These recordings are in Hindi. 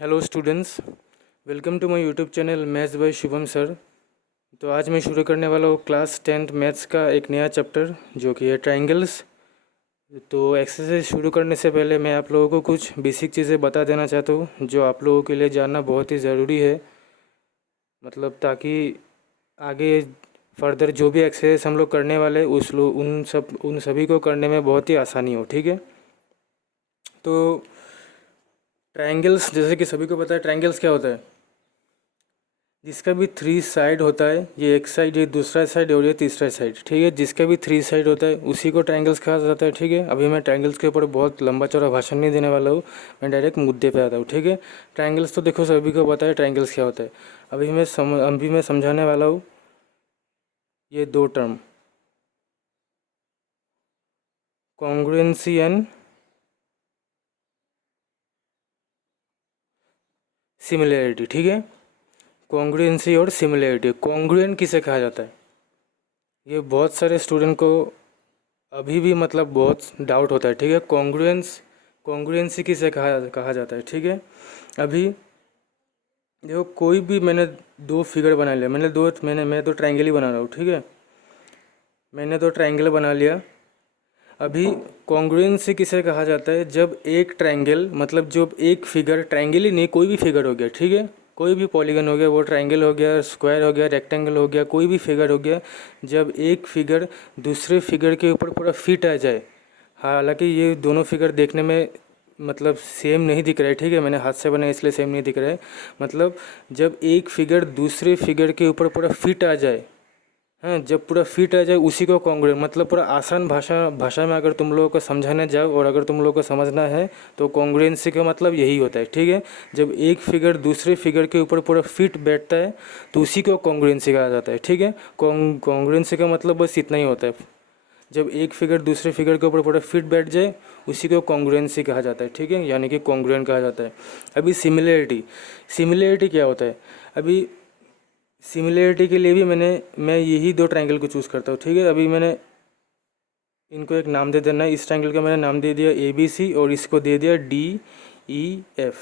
Hello students, welcome to my YouTube channel maths by Shubham sir. तो आज मैं शुरू करने वाला हूँ क्लास 10th मैथ्स का एक नया चैप्टर जो कि है ट्रायंगल्स। तो एक्सरसाइज शुरू करने से पहले मैं आप लोगों को कुछ बेसिक चीज़ें बता देना चाहता हूँ जो आप लोगों के लिए जानना बहुत ही ज़रूरी है, मतलब ताकि आगे फर्दर जो भी एक्सरसाइज हम लोग करने वाले उन सभी को करने में बहुत ही आसानी हो। ठीक है, तो ट्रायंगल्स, जैसे कि सभी को पता है ट्रायंगल्स क्या होता है। जिसका भी 3 साइड होता है, ये एक साइड, ये दूसरा साइड और ये तीसरा साइड, ठीक है। जिसका भी 3 साइड होता है उसी को ट्रायंगल्स कहा जाता है। ठीक है, अभी मैं ट्रायंगल्स के ऊपर बहुत लंबा चौड़ा भाषण नहीं देने वाला हूँ, मैं डायरेक्ट मुद्दे पे आता हूँ। ठीक है, ट्रायंगल्स तो देखो सभी को पता है ट्रायंगल्स क्या होता है। अभी मैं समझाने वाला हूँ ये दो टर्म, कॉन्ग्रुएंसी एंड सिमिलैरिटी। ठीक है, कॉन्ग्रुएंसी और सिमिलैरिटी। कॉन्ग्रुएंट किसे कहा जाता है, ये बहुत सारे स्टूडेंट को अभी भी मतलब बहुत डाउट होता है। ठीक है, कॉन्ग्रुएंसी किसे कहा जाता है। ठीक है, अभी देखो कोई भी, मैंने दो फिगर बना लिया, मैं तो ट्रायंगल ही बना रहा हूँ। ठीक है, मैंने तो ट्रायंगल बना लिया। अभी कॉन्ग्रुएंसी किसे कहा जाता है, जब एक ट्रायंगल, मतलब जब एक फिगर, ट्रायंगल ही नहीं कोई भी फिगर हो गया, ठीक है, कोई भी पॉलीगन हो गया, वो ट्रायंगल हो गया, स्क्वायर हो गया, रेक्टेंगल हो गया, कोई भी फिगर हो गया, जब एक फिगर दूसरे फिगर के ऊपर पूरा फिट आ जाए। हालांकि ये दोनों फिगर देखने में मतलब सेम नहीं दिख रहा है, ठीक है, मैंने हाथ से बनाया इसलिए सेम नहीं दिख रहा है। मतलब जब एक फिगर दूसरे फिगर के ऊपर पूरा फिट आ जाए, हाँ, जब पूरा फिट आ जाए उसी को कॉन्ग्रुएंट, मतलब पूरा आसान भाषा में अगर तुम लोगों को समझाने जाओ और अगर तुम लोगों को समझना है तो कॉन्ग्रुएंसी का मतलब यही होता है। ठीक है, जब एक फिगर दूसरे फिगर के ऊपर पूरा फिट बैठता है तो उसी को कॉन्ग्रुएंसी कहा जाता है। ठीक है, कॉन्ग्रुएंसी का मतलब बस इतना ही होता है, जब एक फिगर दूसरे फिगर के ऊपर पूरा फिट बैठ जाए उसी को कॉन्ग्रुएंसी कहा जाता है। ठीक है, यानी कि कॉन्ग्रुएंट कहा जाता है। अभी सिमिलैरिटी क्या होता है। अभी सिमिलैरिटी के लिए भी मैं यही दो ट्रायंगल को चूज़ करता हूँ। ठीक है, अभी मैंने इनको एक नाम दे देना है। इस ट्रायंगल का मैंने नाम दे दिया ABC और इसको दे दिया DEF।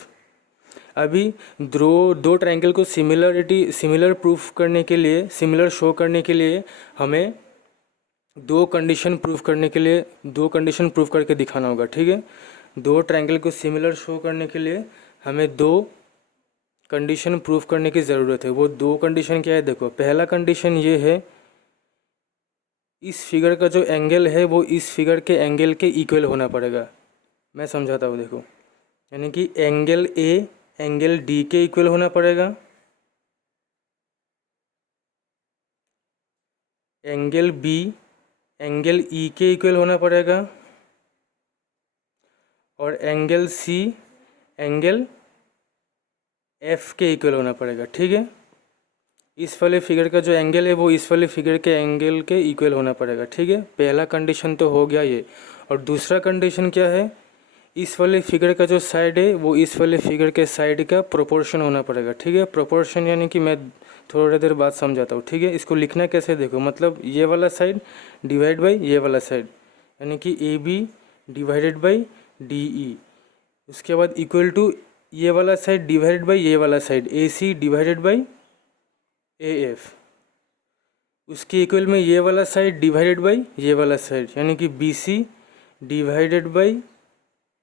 अभी दो ट्रायंगल को सिमिलर प्रूफ करने के लिए, सिमिलर शो करने के लिए हमें दो कंडीशन प्रूफ करके दिखाना होगा। ठीक है, दो ट्रायंगल को सिमिलर शो करने के लिए हमें दो कंडीशन प्रूफ करने की ज़रूरत है। वो दो कंडीशन क्या है, देखो, पहला कंडीशन ये है, इस फिगर का जो एंगल है वो इस फिगर के एंगल के इक्वल होना पड़ेगा। मैं समझाता हूँ, देखो, यानी कि एंगल A एंगल D के इक्वल होना पड़ेगा, एंगल B एंगल E के इक्वल होना पड़ेगा और एंगल C एंगल F के इक्वल होना पड़ेगा। ठीक है, इस वाले फिगर का जो एंगल है वो इस वाले फिगर के एंगल के इक्वल होना पड़ेगा। ठीक है, पहला कंडीशन तो हो गया ये। और दूसरा कंडीशन क्या है, इस वाले फिगर का जो साइड है वो इस वाले फिगर के साइड का प्रोपोर्शन होना पड़ेगा। ठीक है, प्रोपोर्शन यानी कि मैं थोड़ी देर बाद समझाता हूँ। ठीक है, इसको लिखना कैसे, देखो, मतलब ये वाला साइड डिवाइड बाई ये वाला साइड, यानी कि AB डिवाइडेड बाई DE। उसके बाद इक्वल टू ये वाला साइड डिवाइडेड बाई ये वाला side, AC divided by AF। उसके इक्वल में ये वाला साइड डिवाइडेड बाई ये वाला साइड, यानी कि BC डिवाइडेड बाई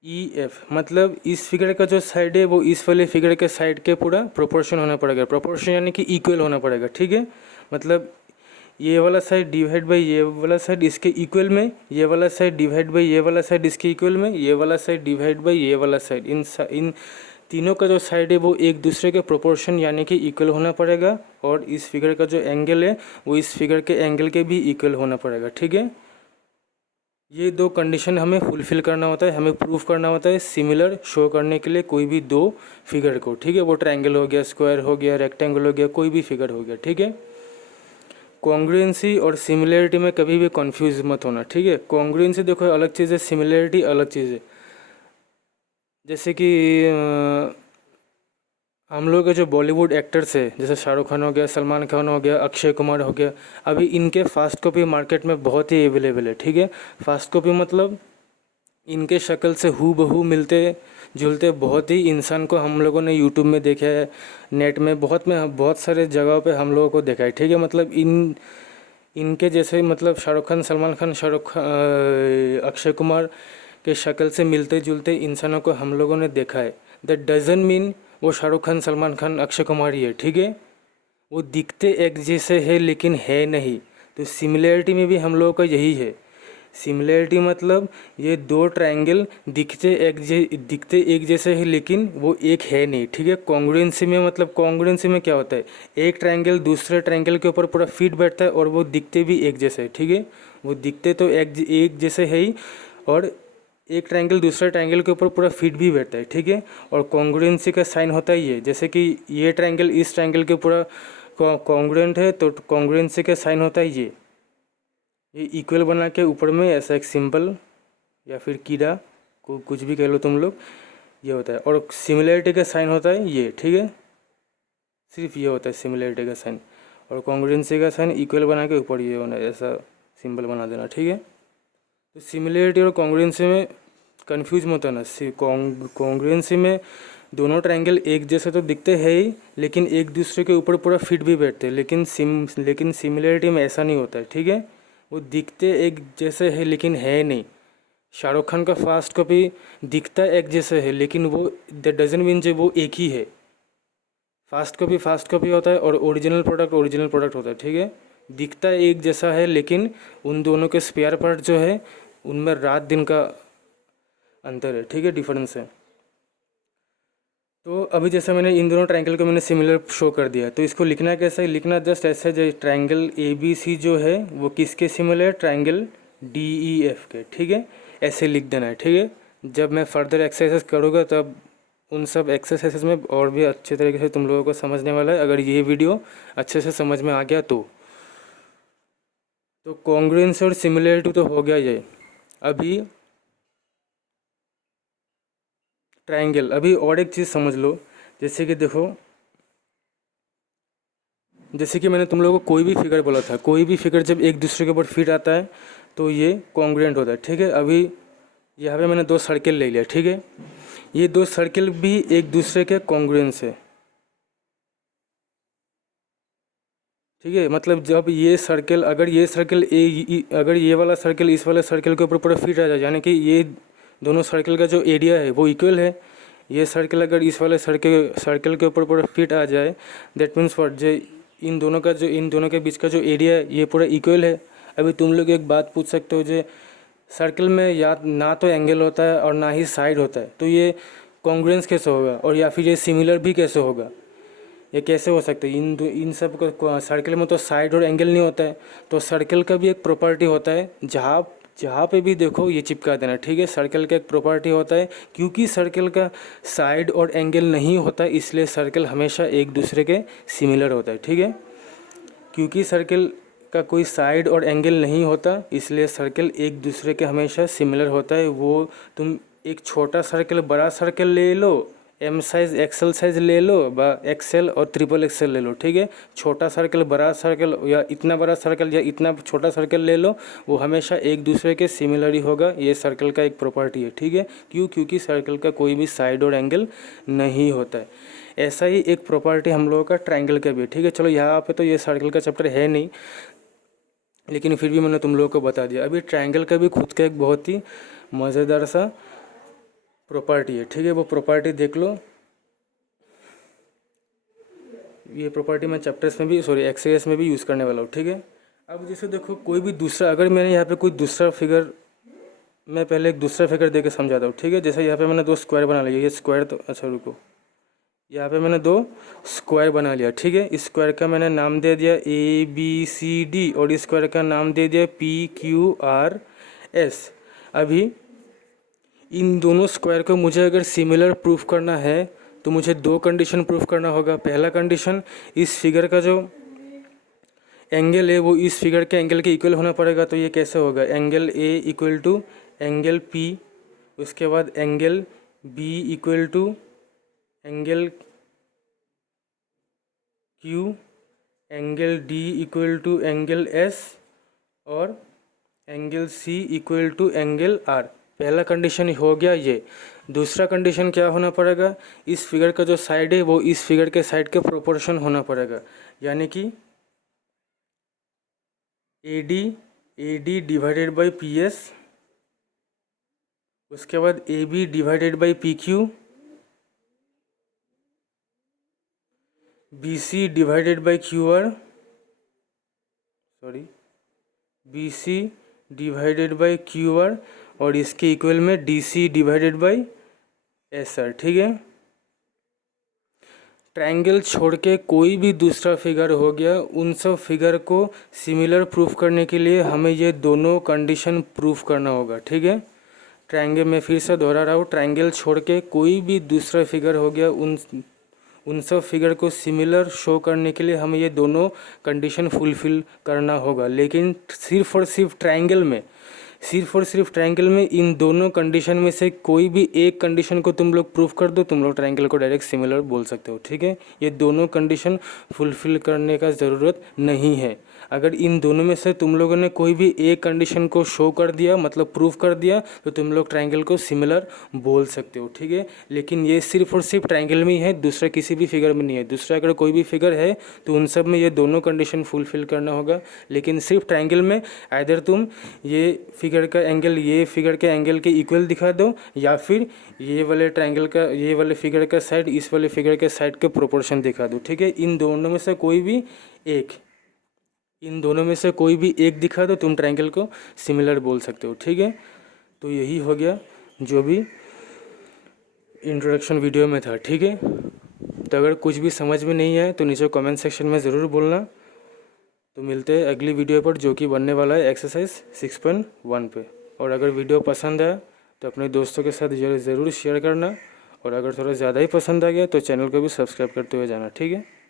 EF। मतलब इस फिगर का जो साइड है वो इस वाले फिगर के साइड के पूरा प्रोपोर्शन होना पड़ेगा। प्रोपोर्शन यानी कि इक्वल होना पड़ेगा। ठीक है, मतलब ये वाला साइड डिवाइड बाई ये वाला साइड इसके इक्वल में, ये वाला साइड डिवाइड बाई ये वाला साइड इसके इक्वल में, ये वाला साइड डिवाइड बाई ये वाला साइड, इन तीनों का जो साइड है वो एक दूसरे के प्रोपोर्शन यानी कि इक्वल होना पड़ेगा। और इस फिगर का जो एंगल है वो इस फिगर के एंगल के भी इक्वल होना पड़ेगा। ठीक है, ये दो कंडीशन हमें फुलफ़िल करना होता है, हमें प्रूफ करना होता है सिमिलर शो करने के लिए कोई भी दो फिगर को। ठीक है, वो ट्रायंगल हो गया, स्क्वायर हो गया, रेक्टेंगल हो गया, कोई भी फिगर हो गया। ठीक है, कॉन्ग्रुएंसी और सिमिलैरिटी में कभी भी कंफ्यूज मत होना। ठीक है, कॉन्ग्रुएंसी देखो अलग चीज़ है, सिमिलैरिटी अलग चीज़ है। जैसे कि हम लोग के जो बॉलीवुड एक्टर्स है, जैसे शाहरुख खान हो गया, सलमान खान हो गया, अक्षय कुमार हो गया, अभी इनके फास्ट कॉपी मार्केट में बहुत ही अवेलेबल है। ठीक है, फास्ट कॉपी मतलब इनके शक्ल से हूबहू मिलते जुलते बहुत ही इंसान को हम लोगों ने यूट्यूब में देखा है, नेट में बहुत सारे जगहों पे हम लोगों को देखा है, ठीक है। मतलब इनके जैसे मतलब शाहरुख खान, सलमान खान, अक्षय कुमार के शक्ल से मिलते जुलते इंसानों को हम लोगों ने देखा है। दैट डजंट मीन वो शाहरुख खान, सलमान खान, अक्षय कुमार ही है, ठीक है। वो दिखते एक जैसे है लेकिन है नहीं। तो सिमिलैरिटी में भी हम लोगों का यही है। सिमिलैरिटी मतलब ये दो ट्रायंगल दिखते एक जैसे है लेकिन वो एक है नहीं, ठीक है। कॉन्ग्रुएंसी में मतलब कॉन्ग्रुएंसी में क्या होता है, एक ट्रायंगल दूसरे ट्रायंगल के ऊपर पूरा फिट बैठता है और वो दिखते भी एक जैसे है, ठीक है। वो दिखते तो एक जैसे है ही, और एक ट्रायंगल दूसरे ट्रायंगल के ऊपर पूरा फिट भी बैठता है, ठीक है। और कॉन्ग्रुएंसी का साइन होता है ये, जैसे कि ये ट्रायंगल इस ट्रायंगल के पूरा कॉन्ग्रुएंट है तो कॉन्ग्रुएंसी का साइन होता है ये इक्वल बना के ऊपर में ऐसा एक सिंबल या फिर कीड़ा को कुछ भी कह लो तुम लोग, ये होता है। और सिमिलैरिटी का साइन होता है ये, ठीक है। सिर्फ ये होता है सिमिलैरिटी का साइन, और कॉन्ग्रुएंसी का साइन इक्वल बना के ऊपर ये होना, ऐसा सिंबल बना देना, ठीक है। तो सिमिलैरिटी और कॉन्ग्रुएंसी में कंफ्यूज मत होना। कॉन्ग्रुएंसी में दोनों ट्रायंगल एक जैसे तो दिखते हैं ही, लेकिन एक दूसरे के ऊपर पूरा फिट भी बैठते हैं। लेकिन सिमिलैरिटी में ऐसा नहीं होता है, ठीक है। वो दिखते एक जैसे है लेकिन है नहीं। शाहरुख खान का फास्ट कॉपी दिखता एक जैसे है लेकिन वो दैट डजंट मीन जो वो एक ही है। फास्ट कॉपी होता है और ओरिजिनल प्रोडक्ट होता है, ठीक है। दिखता एक जैसा है लेकिन उन दोनों के स्पेयर पार्ट जो है उनमें रात दिन का अंतर है, ठीक है, डिफरेंस है। तो अभी जैसे मैंने इन दोनों ट्रायंगल को मैंने सिमिलर शो कर दिया, तो इसको लिखना कैसा है, लिखना जस्ट ऐसे जो ट्रायंगल ए बी सी जो है वो किसके सिमिलर है, ट्रायंगल डी ई एफ के, ठीक है। ऐसे लिख देना है, ठीक है। जब मैं फर्दर एक्सरसाइज करूँगा तब उन सब एक्सरसाइजेस में और भी अच्छे तरीके से तुम लोगों को समझने वाला है, अगर ये वीडियो अच्छे से समझ में आ गया तो कॉन्ग्रुएंस और सिमिलैरिटी तो हो गया ये। अभी ट्रायंगल, अभी और एक चीज़ समझ लो, जैसे कि देखो, जैसे कि मैंने तुम लोगों को कोई भी फिगर बोला था, कोई भी फिगर जब एक दूसरे के ऊपर फिट आता है तो ये कॉन्ग्रुएंट होता है, ठीक है। अभी यहाँ पे मैंने दो सर्किल ले लिया, ठीक है। ये दो सर्किल भी एक दूसरे के कॉन्ग्रुएंस है, ठीक है। मतलब जब ये सर्किल, अगर ये वाला सर्किल इस वाले सर्किल के ऊपर पूरा फिट आ जाए, यानी कि ये दोनों सर्किल का जो एरिया है वो इक्वल है। ये सर्किल अगर इस वाले सर्किल के ऊपर पूरा फिट आ जाए, दैट मीन्स व्हाट, जो इन दोनों के बीच का जो एरिया है ये पूरा इक्वल है। अभी तुम लोग एक बात पूछ सकते हो, जो सर्किल में या ना तो एंगल होता है और ना ही साइड होता है, तो ये कॉन्ग्रुएंस कैसे होगा, और या फिर ये सिमिलर भी कैसे होगा, ये कैसे हो सकता है। इन सब को सर्किल में तो साइड और एंगल नहीं होता है। तो सर्किल का भी एक प्रॉपर्टी होता है, जहाँ जहाँ पे भी देखो ये चिपका देना, ठीक है। सर्किल का एक प्रॉपर्टी होता है, क्योंकि सर्किल का साइड और एंगल नहीं होता इसलिए सर्किल हमेशा एक दूसरे के सिमिलर होता है, ठीक है। क्योंकि सर्किल का कोई साइड और एंगल नहीं होता इसलिए सर्किल एक दूसरे के हमेशा सिमिलर होता है। वो तुम एक छोटा सर्किल बड़ा सर्किल ले लो, एम साइज़ एक्सेल साइज़ ले लो, एक्सेल और ट्रिपल एक्सेल ले लो, ठीक है। छोटा सर्कल बड़ा सर्कल या इतना बड़ा सर्कल या इतना छोटा सर्कल ले लो, वो हमेशा एक दूसरे के सिमिलर ही होगा। ये सर्कल का एक प्रॉपर्टी है, ठीक है। क्योंकि सर्कल का कोई भी साइड और एंगल नहीं होता है। ऐसा ही एक प्रॉपर्टी हम लोगों का ट्रायंगल का भी है, ठीक है। चलो यहाँ पे तो ये सर्कल का चैप्टर है नहीं, लेकिन फिर भी मैंने तुम लोगों को बता दिया। अभी ट्रायंगल का भी खुद का एक बहुत ही मज़ेदार सा प्रॉपर्टी है, ठीक है। वो प्रॉपर्टी देख लो। ये प्रॉपर्टी मैं चैप्टर्स में भी एक्सरसाइज में भी यूज़ करने वाला हूँ, ठीक है। अब जैसे देखो, कोई भी दूसरा, अगर मैंने यहाँ पे कोई दूसरा फिगर, मैं पहले एक दूसरा फिगर दे के समझाता हूँ, ठीक है। जैसे यहाँ पे मैंने दो स्क्वायर बना लिया, ये स्क्वायर तो अच्छा रुको, यहाँ पे मैंने दो स्क्वायर बना लिया, ठीक है। इस स्क्वायर का मैंने नाम दे दिया ABCD और इस स्क्वायर का नाम दे दिया PQRS। अभी इन दोनों स्क्वायर को मुझे अगर सिमिलर प्रूफ करना है तो मुझे दो कंडीशन प्रूफ करना होगा। पहला कंडीशन, इस फिगर का जो एंगल है वो इस फिगर के एंगल के इक्वल होना पड़ेगा। तो ये कैसे होगा, angle A equal to angle P, उसके बाद angle B equal to angle Q, angle D equal to angle S और angle C equal to angle R। पहला कंडीशन हो गया ये। दूसरा कंडीशन क्या होना पड़ेगा, इस फिगर का जो साइड है वो इस फिगर के साइड के प्रोपोर्शन होना पड़ेगा, यानी कि AD डिवाइडेड बाई PS, उसके बाद AB divided by PQ, BC divided by QR, BC divided by QR, और इसके इक्वल में DC डिवाइडेड बाई SR। ठीक है। ट्रायंगल छोड़ के कोई भी दूसरा फिगर हो गया, उन सब फिगर को सिमिलर प्रूफ करने के लिए हमें ये दोनों कंडीशन प्रूफ करना होगा। ठीक है। ट्रायंगल में फिर से दोहरा रहा हूँ, ट्रायंगल छोड़ के कोई भी दूसरा फिगर हो गया, उन सब फिगर को सिमिलर शो करने के लिए हमें ये दोनों कंडीशन फुलफ़िल करना होगा। लेकिन सिर्फ और सिर्फ ट्रायंगल में इन दोनों कंडीशन में से कोई भी एक कंडीशन को तुम लोग प्रूफ कर दो, तुम लोग ट्रायंगल को डायरेक्ट सिमिलर बोल सकते हो। ठीक है। ये दोनों कंडीशन फुलफ़िल करने का ज़रूरत नहीं है। अगर इन दोनों में से तुम लोगों ने कोई भी एक कंडीशन को शो कर दिया, मतलब प्रूफ कर दिया, तो तुम लोग ट्रायंगल को सिमिलर बोल सकते हो। ठीक है। लेकिन ये सिर्फ और सिर्फ ट्रायंगल में ही है, दूसरा किसी भी फिगर में नहीं है। दूसरा अगर कोई भी फिगर है तो उन सब में ये दोनों कंडीशन फुलफ़िल करना होगा। लेकिन सिर्फ ट्रायंगल में आइदर तुम ये फिगर का एंगल ये फिगर के एंगल के इक्वल दिखा दो, या फिर ये वाले ट्रायंगल का ये वाले फिगर का साइड इस वाले फिगर के साइड के प्रोपोर्शन दिखा दो। ठीक है। इन दोनों में से कोई भी एक दिखा दो, तुम ट्रायंगल को सिमिलर बोल सकते हो। ठीक है। तो यही हो गया जो भी इंट्रोडक्शन वीडियो में था। ठीक है। तो अगर कुछ भी समझ में नहीं आए तो नीचे कमेंट सेक्शन में ज़रूर बोलना। तो मिलते हैं अगली वीडियो पर, जो कि बनने वाला है एक्सरसाइज 6.1 पे। और अगर वीडियो पसंद आया तो अपने दोस्तों के साथ ज़रूर शेयर करना, और अगर थोड़ा ज़्यादा ही पसंद आ गया तो चैनल को भी सब्सक्राइब करते हुए जाना। ठीक है।